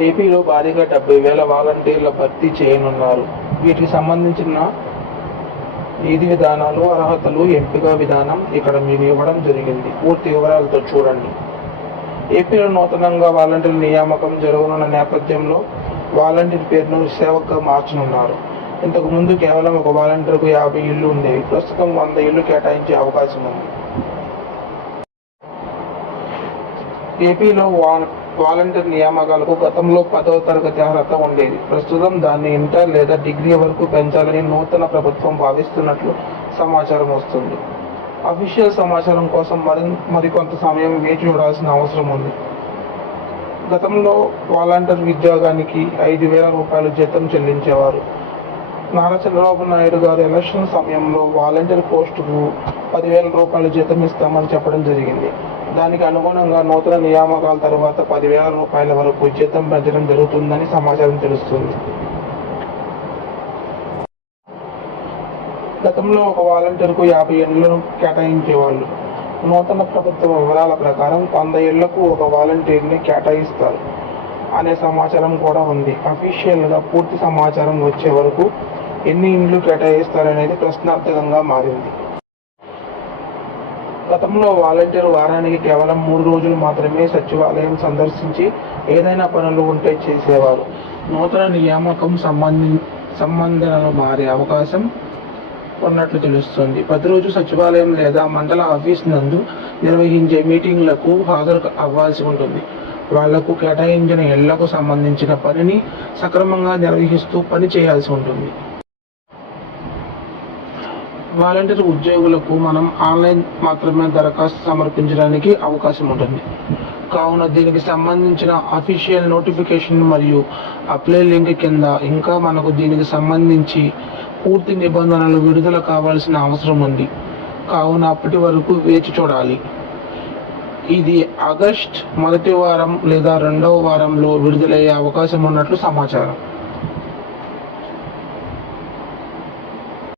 ఏపీలో భారీగా డెబ్బై వేల వాలంటీర్ల భర్తీ చేయనున్నారు. వీటికి సంబంధించిన నిధి విధానాలు అర్హతలు ఎంపిక విధానం ఇక్కడ మీకు ఇవ్వడం జరిగింది. పూర్తి వివరాలతో చూడండి. ఏపీలో నూతనంగా వాలంటీర్ నియామకం జరగనున్న నేపథ్యంలో వాలంటీర్ పేరును సేవక్గా మార్చనున్నారు. ఇంతకు ముందు కేవలం ఒక వాలంటీర్కు యాభై ఇళ్ళు ఉండేవి. ప్రస్తుతం వంద ఇళ్ళు కేటాయించే అవకాశం ఉంది. ఏపీలో వా- వాలంటీర్ నియామకాలకు గతంలో పదవ తరగతి అర్హత ఉండేది. ప్రస్తుతం దాన్ని ఇంటర్ లేదా డిగ్రీ వరకు పెంచాలని నూతన ప్రభుత్వం భావిస్తున్నట్లు సమాచారం వస్తుంది. అఫీషియల్ సమాచారం కోసం మరి మరికొంత సమయం వేచి చూడాల్సిన అవసరం ఉంది. గతంలో వాలంటీర్ ఉద్యోగానికి ఐదు వేల రూపాయలు జీతం చెల్లించేవారు. నారా చంద్రబాబు నాయుడు గారు ఎలక్షన్ సమయంలో వాలంటీర్ పోస్టుకు పదివేల రూపాయలు జీతం ఇస్తామని చెప్పడం జరిగింది. దానికి అనుగుణంగా నూతన నియామకాల తర్వాత పదివేల రూపాయల వరకు జీతం పెంచడం జరుగుతుందని సమాచారం తెలుస్తుంది. గతంలో ఒక వాలంటీర్కు యాభై ఏళ్ళను కేటాయించేవాళ్ళు. నూతన ప్రభుత్వ వివరాల ప్రకారం వంద ఏళ్ళకు ఒక వాలంటీర్ని కేటాయిస్తారు అనే సమాచారం కూడా ఉంది. అఫీషియల్గా పూర్తి సమాచారం వచ్చే వరకు ఎన్ని ఇండ్లు కేటాయిస్తారనేది ప్రశ్నార్థకంగా మారింది. గతంలో వాలంటీర్ వారానికి కేవలం మూడు రోజులు మాత్రమే సచివాలయం సందర్శించి ఏదైనా పనులు ఉంటే చేసేవారు. నూతన నియామకం సంబంధి సంబంధాలు మారే అవకాశం ఉన్నట్లు తెలుస్తుంది. ప్రతిరోజు సచివాలయం లేదా మండల ఆఫీస్ నందు నిర్వహించే మీటింగ్లకు హాజరు అవ్వాల్సి ఉంటుంది. వాళ్ళకు కేటాయించిన ఇళ్ళకు సంబంధించిన పనిని సక్రమంగా నిర్వహిస్తూ పని చేయాల్సి ఉంటుంది. వాలంటీర్ ఉద్యోగులకు మనం ఆన్లైన్ మాత్రమే దరఖాస్తు సమర్పించడానికి అవకాశం ఉంటుంది. కావున దీనికి సంబంధించిన అఫీషియల్ నోటిఫికేషన్ మరియు అప్లై లింక్ కింద ఇంకా మనకు దీనికి సంబంధించి పూర్తి నిబంధనలు విడుదల కావాల్సిన అవసరం ఉంది. కావున అప్పటి వరకు వేచి చూడాలి. ఇది ఆగస్ట్ మొదటి వారం లేదా రెండవ వారంలో విడుదలయ్యే అవకాశం ఉన్నట్లు సమాచారం.